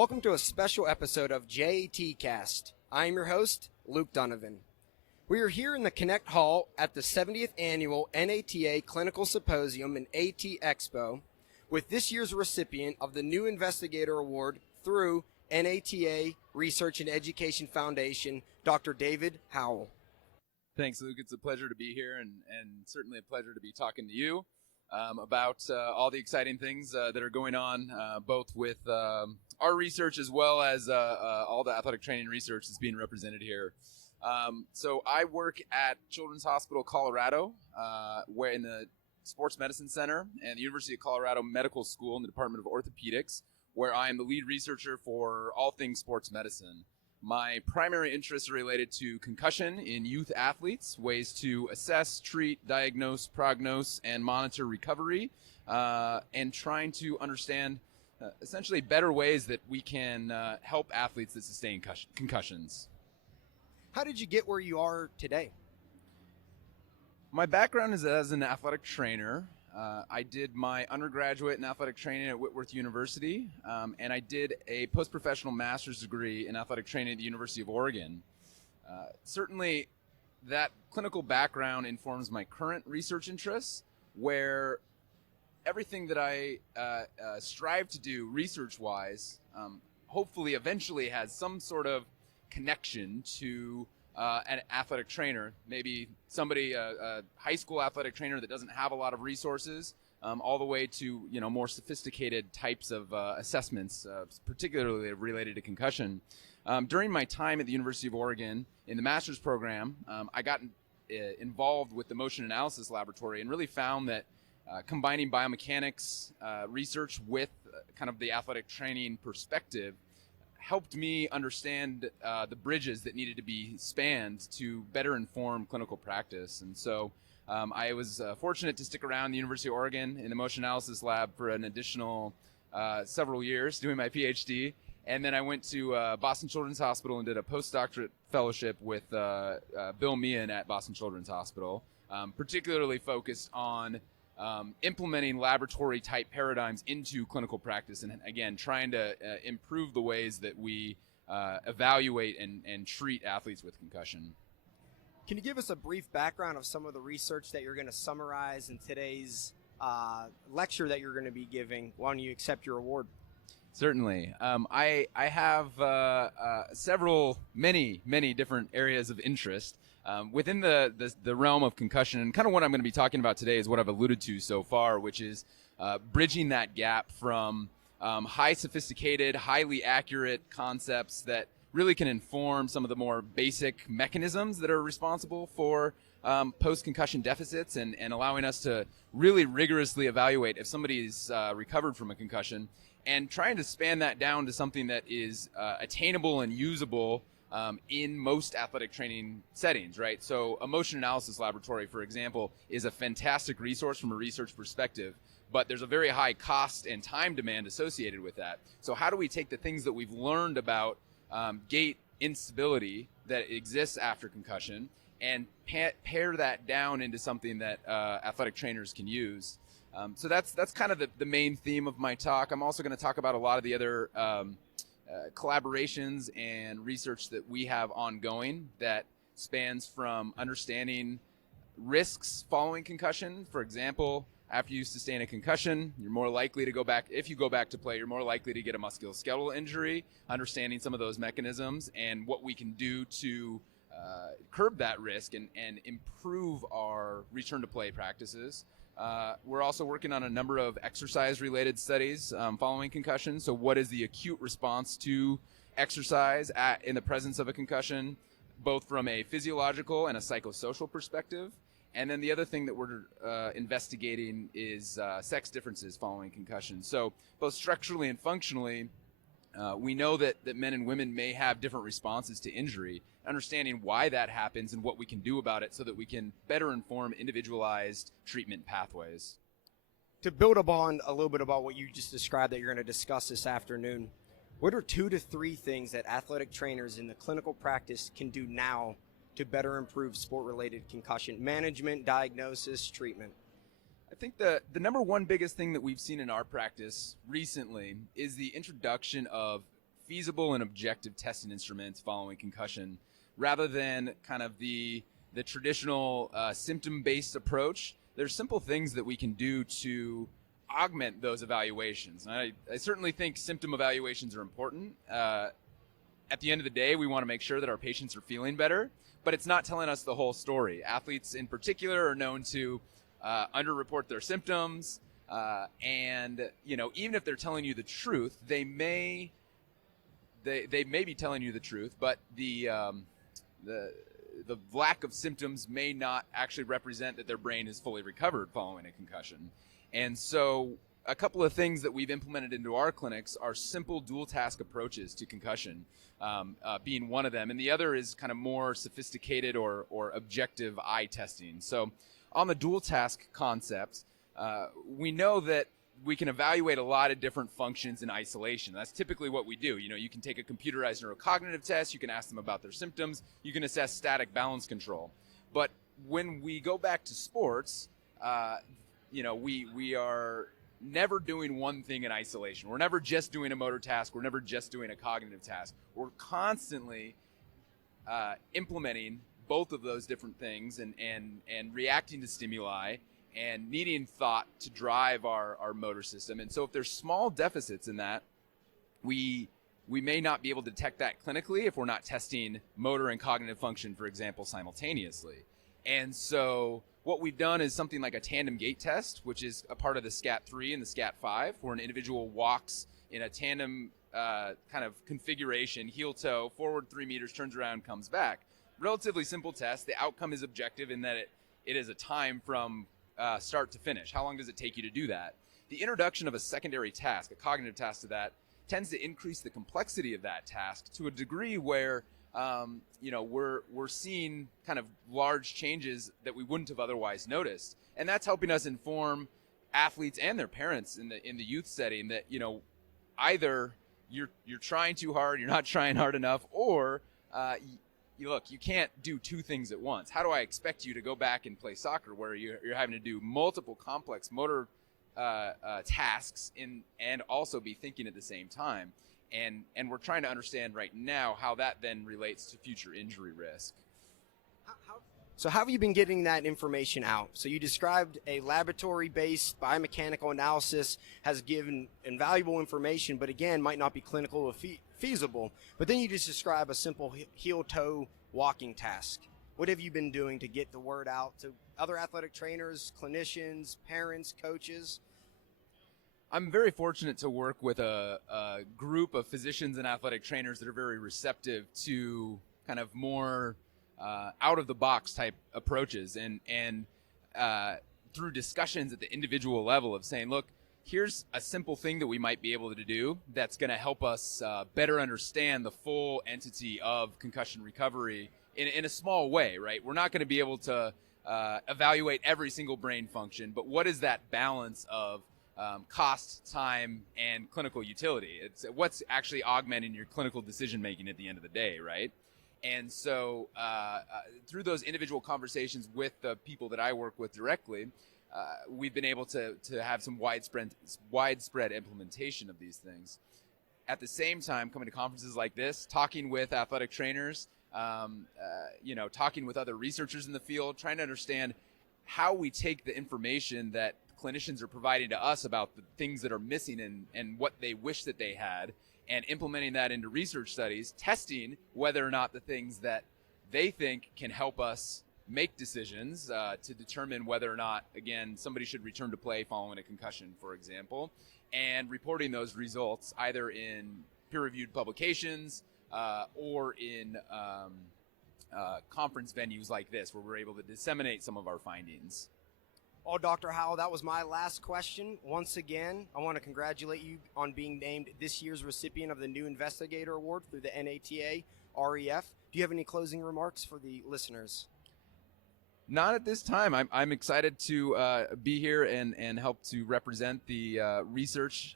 Welcome to a special episode of JAT Cast. I am your host, Luke Donovan. We are here in the Connect Hall at the 70th Annual NATA Clinical Symposium and AT Expo with this year's recipient of the new Investigator Award through NATA Research and Education Foundation, Dr. David Howell. Thanks, Luke. It's a pleasure to be here and certainly a pleasure to be talking to you about all the exciting things that are going on, both with our research as well as all the athletic training research that's being represented here. So I work at Children's Hospital Colorado, where in the Sports Medicine Center and the University of Colorado Medical School in the Department of Orthopedics, where I am the lead researcher for all things sports medicine. My primary interests are related to concussion in youth athletes, ways to assess, treat, diagnose, prognose, and monitor recovery, and trying to understand essentially better ways that we can help athletes that sustain concussions. How did you get where you are today? My background is as an athletic trainer. I did my undergraduate in athletic training at Whitworth University, and I did a post-professional master's degree in athletic training at the University of Oregon. Certainly, that clinical background informs my current research interests, where everything that I strive to do research-wise hopefully eventually has some sort of connection to an athletic trainer, maybe somebody, a high school athletic trainer that doesn't have a lot of resources, all the way to more sophisticated types of assessments, particularly related to concussion. During my time at the University of Oregon in the master's program, I got involved with the motion analysis laboratory and really found that combining biomechanics research with kind of the athletic training perspective helped me understand the bridges that needed to be spanned to better inform clinical practice. And so I was fortunate to stick around the University of Oregon in the motion analysis lab for an additional several years doing my PhD. And then I went to Boston Children's Hospital and did a postdoctorate fellowship with Bill Meehan at Boston Children's Hospital, particularly focused on implementing laboratory-type paradigms into clinical practice, and again, trying to improve the ways that we evaluate and treat athletes with concussion. Can you give us a brief background of some of the research that you're going to summarize in today's lecture that you're going to be giving when you accept your award? Certainly. I have many different areas of interest. Within the realm of concussion, and kind of what I'm going to be talking about today is what I've alluded to so far, which is bridging that gap from high sophisticated, highly accurate concepts that really can inform some of the more basic mechanisms that are responsible for post-concussion deficits and allowing us to really rigorously evaluate if somebody's recovered from a concussion, and trying to span that down to something that is attainable and usable in most athletic training settings, right? So a motion analysis laboratory, for example, is a fantastic resource from a research perspective, but there's a very high cost and time demand associated with that. So how do we take the things that we've learned about gait instability that exists after concussion and pare that down into something that athletic trainers can use? So that's kind of the main theme of my talk. I'm also going to talk about a lot of the other collaborations and research that we have ongoing that spans from understanding risks following concussion. For example, after you sustain a concussion, you're more likely to go back. If you go back to play, you're more likely to get a musculoskeletal injury. Understanding some of those mechanisms and what we can do to curb that risk and improve our return to play practices. We're also working on a number of exercise-related studies following concussion. So what is the acute response to exercise in the presence of a concussion, both from a physiological and a psychosocial perspective? And then the other thing that we're investigating is sex differences following concussion. So both structurally and functionally, we know that men and women may have different responses to injury. Understanding why that happens and what we can do about it so that we can better inform individualized treatment pathways. To build upon a little bit about what you just described that you're going to discuss this afternoon, what are 2 to 3 things that athletic trainers in the clinical practice can do now to better improve sport-related concussion management, diagnosis, treatment? I think the number one biggest thing that we've seen in our practice recently is the introduction of feasible and objective testing instruments following concussion, rather than kind of the traditional symptom-based approach. There's simple things that we can do to augment those evaluations. And I certainly think symptom evaluations are important. At the end of the day, we want to make sure that our patients are feeling better, but it's not telling us the whole story. Athletes in particular are known to underreport their symptoms, and even if they're telling you the truth, they may be telling you the truth, but the lack of symptoms may not actually represent that their brain is fully recovered following a concussion. And so a couple of things that we've implemented into our clinics are simple dual task approaches to concussion, being one of them. And the other is kind of more sophisticated or objective eye testing. So on the dual task concept, we know that we can evaluate a lot of different functions in isolation. That's typically what we do. You can take a computerized neurocognitive test, you can ask them about their symptoms, you can assess static balance control. But when we go back to sports, we are never doing one thing in isolation. We're never just doing a motor task. We're never just doing a cognitive task. We're constantly implementing both of those different things and reacting to stimuli and needing thought to drive our motor system. And so if there's small deficits in that, we may not be able to detect that clinically if we're not testing motor and cognitive function, for example, simultaneously. And so what we've done is something like a tandem gait test, which is a part of the SCAT-3 and the SCAT-5, where an individual walks in a tandem kind of configuration, heel-toe, forward 3 meters, turns around, comes back. Relatively simple test. The outcome is objective in that it is a time from start to finish. How long does it take you to do that? The introduction of a secondary task, a cognitive task to that, tends to increase the complexity of that task to a degree where we're seeing kind of large changes that we wouldn't have otherwise noticed. And that's helping us inform athletes and their parents in the youth setting that, either you're trying too hard, you're not trying hard enough, or look, you can't do two things at once. How do I expect you to go back and play soccer where you're having to do multiple complex motor tasks and also be thinking at the same time? And we're trying to understand right now how that then relates to future injury risk. So how have you been getting that information out? So you described a laboratory-based biomechanical analysis has given invaluable information, but again, might not be clinical or feasible. But then you just describe a simple heel-toe walking task. What have you been doing to get the word out to other athletic trainers, clinicians, parents, coaches? I'm very fortunate to work with a group of physicians and athletic trainers that are very receptive to kind of more out-of-the-box type approaches and through discussions at the individual level of saying, look, here's a simple thing that we might be able to do that's going to help us better understand the full entity of concussion recovery in a small way, right? We're not going to be able to evaluate every single brain function, but what is that balance of cost, time, and clinical utility? It's what's actually augmenting your clinical decision-making at the end of the day, right? And so through those individual conversations with the people that I work with directly, we've been able to have some widespread implementation of these things. At the same time, coming to conferences like this, talking with athletic trainers, talking with other researchers in the field, trying to understand how we take the information that clinicians are providing to us about the things that are missing and what they wish that they had, and implementing that into research studies, testing whether or not the things that they think can help us make decisions to determine whether or not, again, somebody should return to play following a concussion, for example, and reporting those results either in peer-reviewed publications or in conference venues like this, where we're able to disseminate some of our findings. Well, Dr. Howell, that was my last question. Once again, I want to congratulate you on being named this year's recipient of the new Investigator Award through the NATA REF. Do you have any closing remarks for the listeners? Not at this time. I'm excited to be here and help to represent the research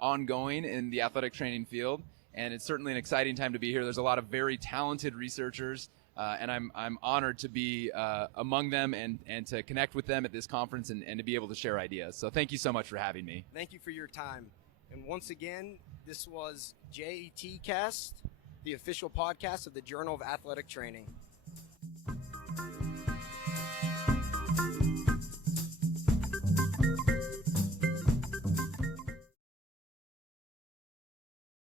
ongoing in the athletic training field. And it's certainly an exciting time to be here. There's a lot of very talented researchers, and I'm honored to be among them and to connect with them at this conference and to be able to share ideas. So thank you so much for having me. Thank you for your time. And once again, this was JAT Cast, the official podcast of the Journal of Athletic Training.